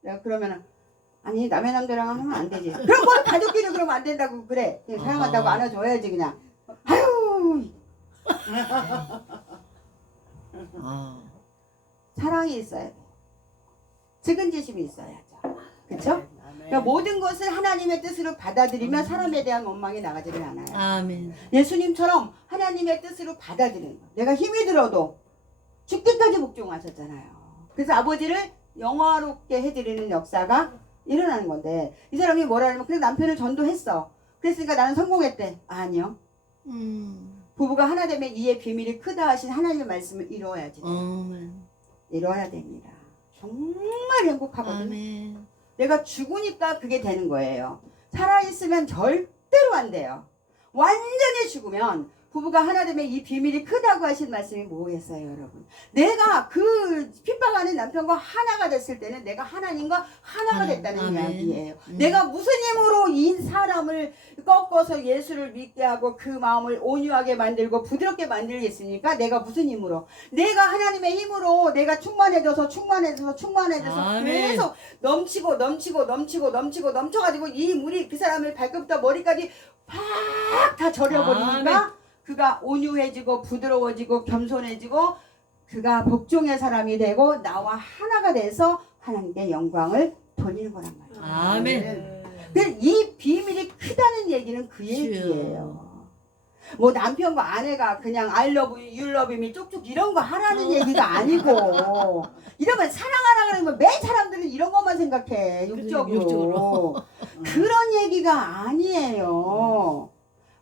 내가 그러면은 아니, 남의 남자랑 하면 안 되지. 그럼 뭐 가족끼리 그러면 안 된다고 그래. 그냥 사랑한다고 안아줘야지 그냥. 아유. 사랑이 있어야 돼. 측은지심이 있어야죠. 그렇죠? 그러니까 모든 것을 하나님의 뜻으로 받아들이면 사람에 대한 원망이 나가지를 않아요. 아멘. 예수님처럼 하나님의 뜻으로 받아들이는 거. 내가 힘이 들어도 죽기까지 복종하셨잖아요. 그래서 아버지를 영화롭게 해드리는 역사가 일어나는 건데 이 사람이 뭐라 하냐면 그래 남편을 전도했어. 그랬으니까 나는 성공했대. 아니요. 부부가 하나 되면 이의 비밀이 크다 하신 하나님의 말씀을 이루어야지. 이루어야 됩니다. 정말 행복하거든요. 아멘. 내가 죽으니까 그게 되는 거예요. 살아있으면 절대로 안 돼요. 완전히 죽으면 부부가 하나 되면 이 비밀이 크다고 하신 말씀이 뭐겠어요, 여러분? 내가 그 핍박하는 남편과 하나가 됐을 때는 내가 하나님과 하나가 됐다는 아멘. 이야기예요. 내가 무슨 힘으로 이 사람을 꺾어서 예수를 믿게 하고 그 마음을 온유하게 만들고 부드럽게 만들겠습니까? 내가 무슨 힘으로? 내가 하나님의 힘으로 내가 충만해져서 아멘. 계속 넘쳐가지고 이 물이 그 사람의 발끝부터 머리까지 팍 다 절여버리니까 아멘. 그가 온유해지고 부드러워지고 겸손해지고 그가 복종의 사람이 되고 나와 하나가 돼서 하나님께 영광을 돌리는 거란 말이에요. 아멘. 이 비밀이 크다는 얘기는 그 얘기예요. 뭐 남편과 아내가 그냥 I love you, you love me 쪽쪽 이런 거 하라는 얘기가 아니고 이러면 사랑하라 그러면 매 사람들은 이런 것만 생각해 육적으로. 그런 얘기가 아니에요.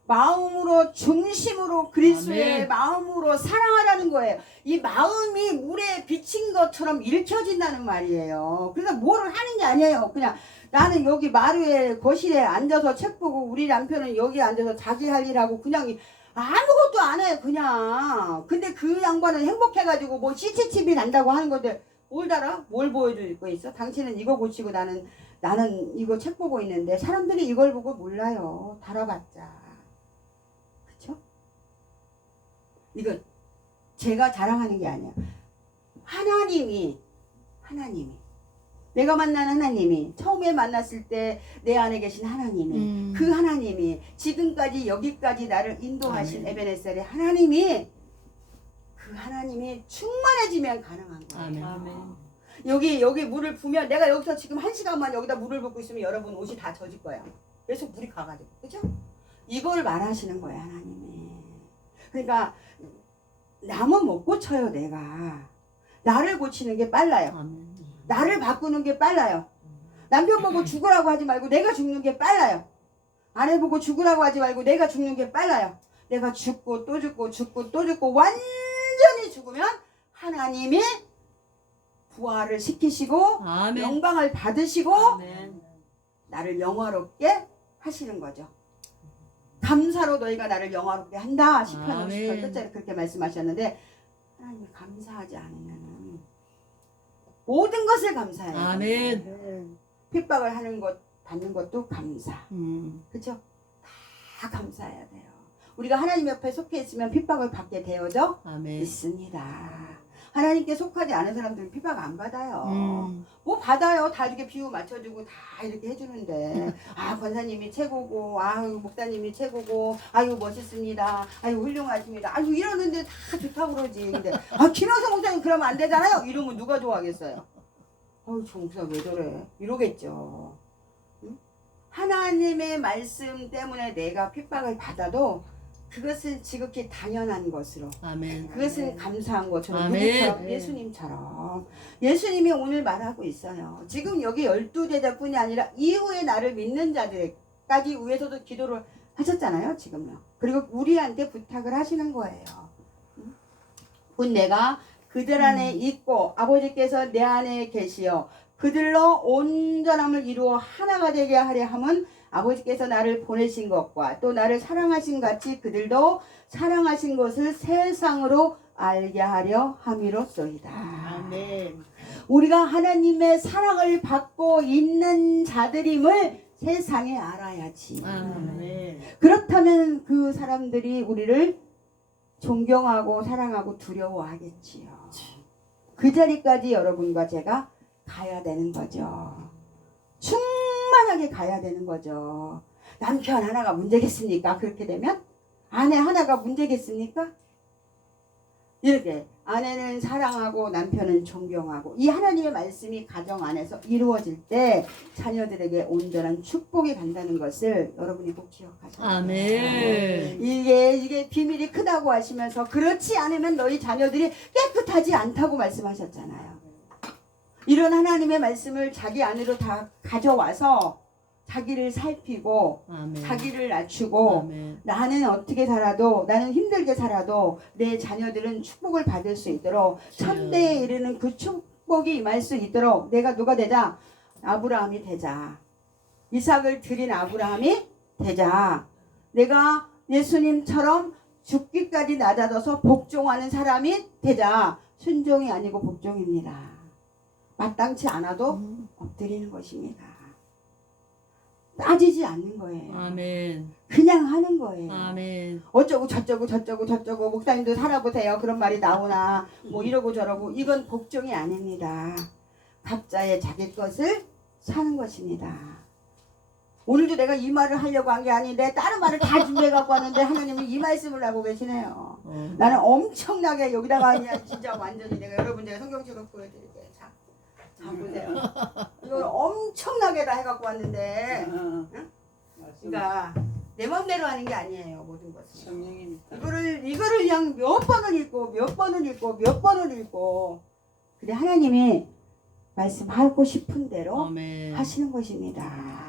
마음으로 중심으로 그리스도의 아멘. 마음으로 사랑하라는 거예요. 이 마음이 물에 비친 것처럼 읽혀진다는 말이에요. 그래서 뭐를 하는 게 아니에요. 그냥 나는 여기 마루에 거실에 앉아서 책 보고 우리 남편은 여기 앉아서 자기 할 일하고 그냥 아무것도 안 해요. 그냥. 근데 그 양반은 행복해가지고 뭐 CCTV 난다고 하는 건데 뭘 달아? 뭘 보여줄 거 있어? 당신은 이거 고치고 나는 이거 책 보고 있는데 사람들이 이걸 보고 몰라요. 달아봤자. 그쵸? 이건 제가 자랑하는 게 아니야. 하나님이 내가 만난 하나님이 처음에 만났을 때 내 안에 계신 하나님이 그 하나님이 지금까지 여기까지 나를 인도하신 에베네셀의 하나님이 그 하나님이 충만해지면 가능한 거예요. 아멘. 여기 물을 부으면 내가 여기서 지금 1시간만 여기다 물을 붓고 있으면 여러분 옷이 다 젖을 거야. 그래서 물이 가가지고, 그죠? 이걸 말하시는 거예요, 하나님이. 그러니까 남은 못 고쳐요, 내가. 나를 고치는 게 빨라요. 아멘. 나를 바꾸는 게 빨라요. 남편 보고 죽으라고 하지 말고 내가 죽는 게 빨라요. 아내 보고 죽으라고 하지 말고 내가 죽는 게 빨라요. 내가 죽고 또 죽고 죽고 또 죽고 완전히 죽으면 하나님이 부활을 시키시고 아멘. 영광을 받으시고 아멘. 나를 영화롭게 하시는 거죠. 감사로 너희가 나를 영화롭게 한다. 시편 아멘. 58 끝자리 그렇게 말씀하셨는데 하나님이 감사하지 않으면 모든 것을 감사해요. 아멘. 핍박을 하는 것 받는 것도 감사. 음. 그렇죠? 다 감사해야 돼요. 우리가 하나님 옆에 속해 있으면 핍박을 받게 되어져 아멘. 있습니다. 하나님께 속하지 않은 사람들은 핍박 안 받아요. 음. 뭐 받아요. 다 이렇게 비유 맞춰주고 다 이렇게 해주는데 아 권사님이 최고고 아유 목사님이 최고고 아유 멋있습니다. 아유 훌륭하십니다. 아유 이러는데 다 좋다고 그러지. 근데 아 김영선 목사님 그러면 안 되잖아요. 이러면 누가 좋아하겠어요. 아유 저 목사 왜 저래 이러겠죠. 응? 하나님의 말씀 때문에 내가 핍박을 받아도 그것은 지극히 당연한 것으로 아멘. 그것은 감사한 것처럼 아멘. 누구처럼? 예수님처럼 예수님이 오늘 말하고 있어요. 지금 여기 12제자뿐이 아니라 이후에 나를 믿는 자들까지 위해서도 기도를 하셨잖아요. 지금요. 그리고 우리한테 부탁을 하시는 거예요. 곧 내가 그들 안에 있고 아버지께서 내 안에 계시어 그들로 온전함을 이루어 하나가 되게 하려 함은 아버지께서 나를 보내신 것과 또 나를 사랑하신 같이 그들도 사랑하신 것을 세상으로 알게 하려 함이로소이다. 아멘. 우리가 하나님의 사랑을 받고 있는 자들임을 세상에 알아야지. 아멘. 그렇다면 그 사람들이 우리를 존경하고 사랑하고 두려워하겠지요. 그 자리까지 여러분과 제가 가야 되는 거죠. 충만하게 가야 되는 거죠. 남편 하나가 문제겠습니까? 그렇게 되면? 아내 하나가 문제겠습니까? 이렇게 아내는 사랑하고 남편은 존경하고 이 하나님의 말씀이 가정 안에서 이루어질 때 자녀들에게 온전한 축복이 간다는 것을 여러분이 꼭 기억하셔야 돼요. 아멘. 이게 비밀이 크다고 하시면서 그렇지 않으면 너희 자녀들이 깨끗하지 않다고 말씀하셨잖아요. 이런 하나님의 말씀을 자기 안으로 다 가져와서 자기를 살피고 아멘. 자기를 낮추고 아멘. 나는 어떻게 살아도 나는 힘들게 살아도 내 자녀들은 축복을 받을 수 있도록 천대에 이르는 그 축복이 임할 수 있도록 내가 누가 되자? 아브라함이 되자. 이삭을 드린 아브라함이 되자. 내가 예수님처럼 죽기까지 낮아져서 복종하는 사람이 되자. 순종이 아니고 복종입니다. 마땅치 않아도 엎드리는 것입니다. 따지지 않는 거예요. 아멘. 그냥 하는 거예요. 아멘. 어쩌고 저쩌고 목사님도 살아보세요. 그런 말이 나오나 뭐 이러고 저러고 이건 복종이 아닙니다. 각자의 자기 것을 사는 것입니다. 오늘도 내가 이 말을 하려고 한 게 아닌데 다른 말을 다 준비해 갖고 왔는데 하나님은 이 말씀을 하고 계시네요. 나는 엄청나게 여기다가 그냥 진짜 완전히 내가 여러분 제가 성경책을 보여드릴게요. 자 보세요. 이걸 엄청나게 다 해갖고 왔는데 응? 그러니까 내 마음대로 하는 게 아니에요. 모든 것은 성령이니까. 이거를 그냥 몇 번을 읽고 몇 번을 읽고 몇 번을 읽고 근데 하나님이 말씀하고 싶은 대로 아멘. 하시는 것입니다.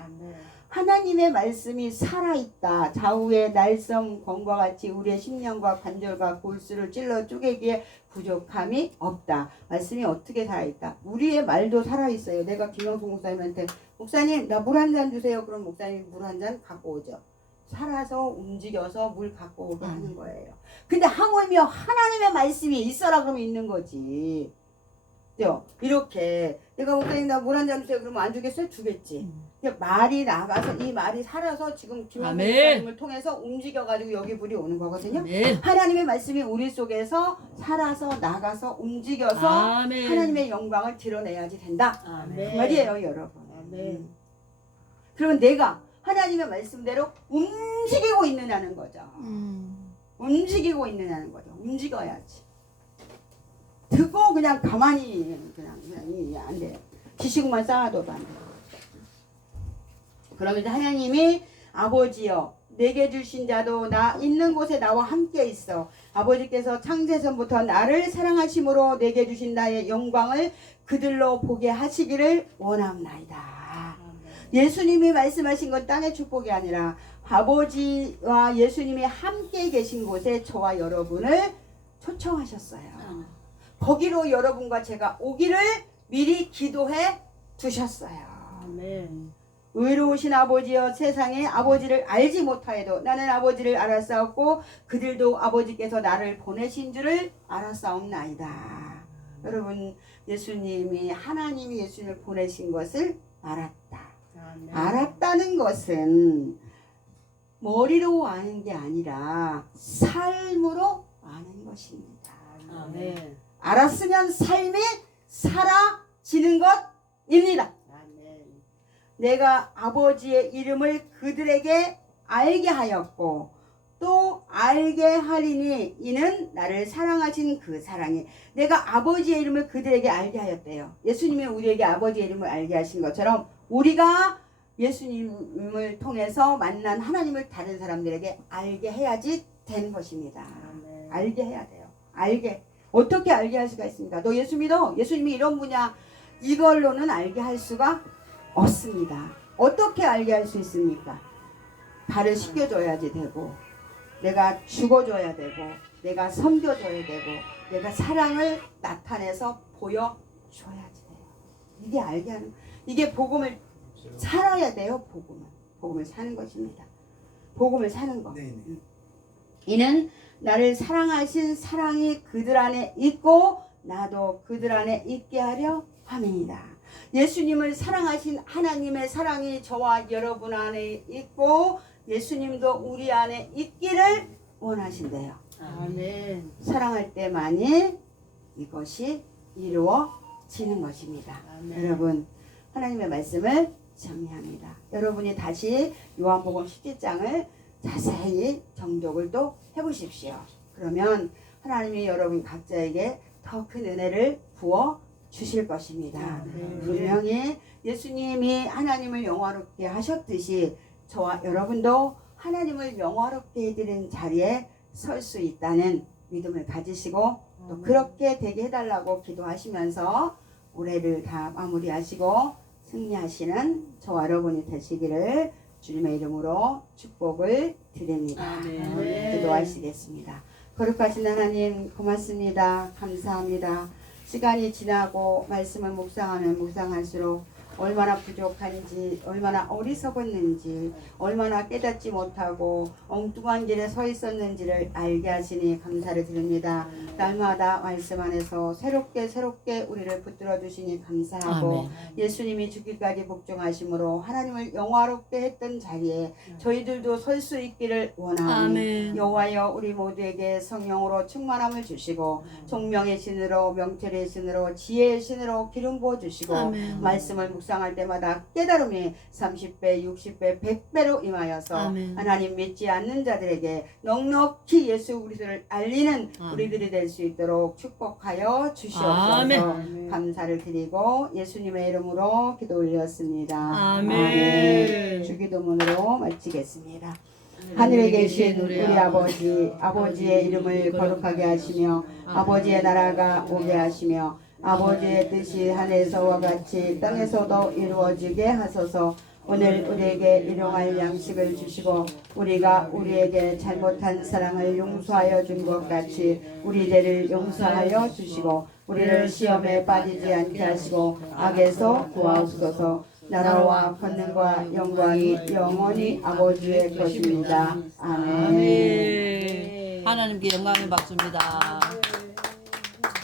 아멘. 하나님의 말씀이 살아있다. 좌우의 날성 검과 같이 우리의 심령과 관절과 골수를 찔러 쪼개기에 부족함이 없다. 말씀이 어떻게 살아있다? 우리의 말도 살아있어요. 내가 김영수 목사님한테 목사님 나 물 한 잔 주세요. 그럼 목사님이 물 한 잔 갖고 오죠. 살아서 움직여서 물 갖고 오게 하는 거예요. 근데 하물며 하나님의 말씀이 있어라 그러면 있는 거지. 그죠? 이렇게 내가 목사님 나 물 한 잔 주세요. 그러면 안 주겠어요? 주겠지. 말이 나가서 이 말이 살아서 지금 김영수 아멘. 목사님을 통해서 움직여가지고 여기 물이 오는 거거든요. 아멘. 하나님의 말씀이 우리 속에서 살아서 나가서 움직여서 아멘. 하나님의 영광을 드러내야지 된다. 그 아멘. 말이에요, 여러분. 아멘. 그러면 내가 하나님의 말씀대로 움직이고 있느냐는 거죠. 움직이고 있느냐는 거죠. 움직여야지. 듣고 그냥 가만히 그냥 안 돼요. 지식만 쌓아둬도 안 돼요. 그러면 이제 하나님이 아버지여 내게 주신 자도 나 있는 곳에 나와 함께 있어. 아버지께서 창세전부터 나를 사랑하심으로 내게 주신 나의 영광을 그들로 보게 하시기를 원합나이다. 예수님이 말씀하신 건 땅의 축복이 아니라 아버지와 예수님이 함께 계신 곳에 저와 여러분을 초청하셨어요. 거기로 여러분과 제가 오기를 미리 기도해 두셨어요. 아멘. 의로우신 아버지여 세상에 아버지를 알지 못하여도 나는 아버지를 알았사옵고 그들도 아버지께서 나를 보내신 줄을 알았사옵나이다. 여러분 예수님이 하나님이 예수님을 보내신 것을 알았다. 아멘. 알았다는 것은 머리로 아는 게 아니라 삶으로 아는 것입니다. 아멘. 알았으면 삶이 사라지는 것입니다. 아멘. 내가 아버지의 이름을 그들에게 알게 하였고 또 알게 하리니 이는 나를 사랑하신 그 사랑이 내가 아버지의 이름을 그들에게 알게 하였대요. 예수님이 우리에게 아버지의 이름을 알게 하신 것처럼 우리가 예수님을 통해서 만난 하나님을 다른 사람들에게 알게 해야지 되는 것입니다. 아멘. 알게 해야 돼요. 알게. 어떻게 알게 할 수가 있습니까? 너 예수 믿어? 예수님이 이런 분야. 이걸로는 알게 할 수가 없습니다. 어떻게 알게 할 수 있습니까? 발을 씻겨줘야지 되고 내가 죽어줘야 되고 내가 섬겨줘야 되고 내가 사랑을 나타내서 보여줘야지 돼요. 이게 알게 하는 이게 복음을 살아야 돼요. 복음을 사는 것입니다. 복음을 사는 것. 이는 나를 사랑하신 사랑이 그들 안에 있고 나도 그들 안에 있게 하려 함이니라. 예수님을 사랑하신 하나님의 사랑이 저와 여러분 안에 있고 예수님도 우리 안에 있기를 원하신대요. 아멘. 사랑할 때만이 이것이 이루어지는 것입니다. 아멘. 여러분 하나님의 말씀을 정리합니다. 여러분이 다시 요한복음 17장을 자세히 정독을 또 해보십시오. 그러면 하나님이 여러분 각자에게 더 큰 은혜를 부어 주실 것입니다. 분명히 예수님이 하나님을 영화롭게 하셨듯이 저와 여러분도 하나님을 영화롭게 해드리는 자리에 설 수 있다는 믿음을 가지시고 또 그렇게 되게 해달라고 기도하시면서 올해를 다 마무리하시고 승리하시는 저와 여러분이 되시기를 주님의 이름으로 축복을 드립니다. 아멘. 기도하시겠습니다. 거룩하신 하나님 고맙습니다. 감사합니다. 시간이 지나고 말씀을 묵상하면 묵상할수록 얼마나 부족한지 얼마나 어리석었는지 얼마나 깨닫지 못하고 엉뚱한 길에 서 있었는지를 알게 하시니 감사를 드립니다. 날마다 말씀 안에서 새롭게 우리를 붙들어 주시니 감사하고 아멘. 예수님이 죽기까지 복종하심으로 하나님을 영화롭게 했던 자리에 저희들도 설 수 있기를 원하오니 아멘. 여호와여 우리 모두에게 성령으로 충만함을 주시고 총명의 신으로 명철의 신으로 지혜의 신으로 기름 부어 주시고 아멘. 말씀을 묵상할 때마다 깨달음이 30배, 60배, 100배로 임하여서 아멘. 하나님 믿지 않는 자들에게 넉넉히 예수 그리스도를 알리는 아멘. 우리들이 될 수 있도록 축복하여 주시옵소서. 아멘. 감사를 드리고 예수님의 이름으로 기도 올렸습니다. 아멘. 주기도문으로 마치겠습니다. 하늘에 계신 우리 아버지의 이름을 거룩하게 하시며 아버지의 나라가 오게 하시며 아버지의 뜻이 하늘에서와 같이 땅에서도 이루어지게 하소서. 오늘 우리에게 일용할 양식을 주시고 우리가 우리에게 잘못한 사랑을 용서하여 준 것 같이 우리 죄를 용서하여 주시고 우리를 시험에 빠지지 않게 하시고 악에서 구하옵소서. 나라와 권능과 영광이 영원히 아버지의 것입니다. 아멘. 아멘. 하나님께 영광을 받습니다.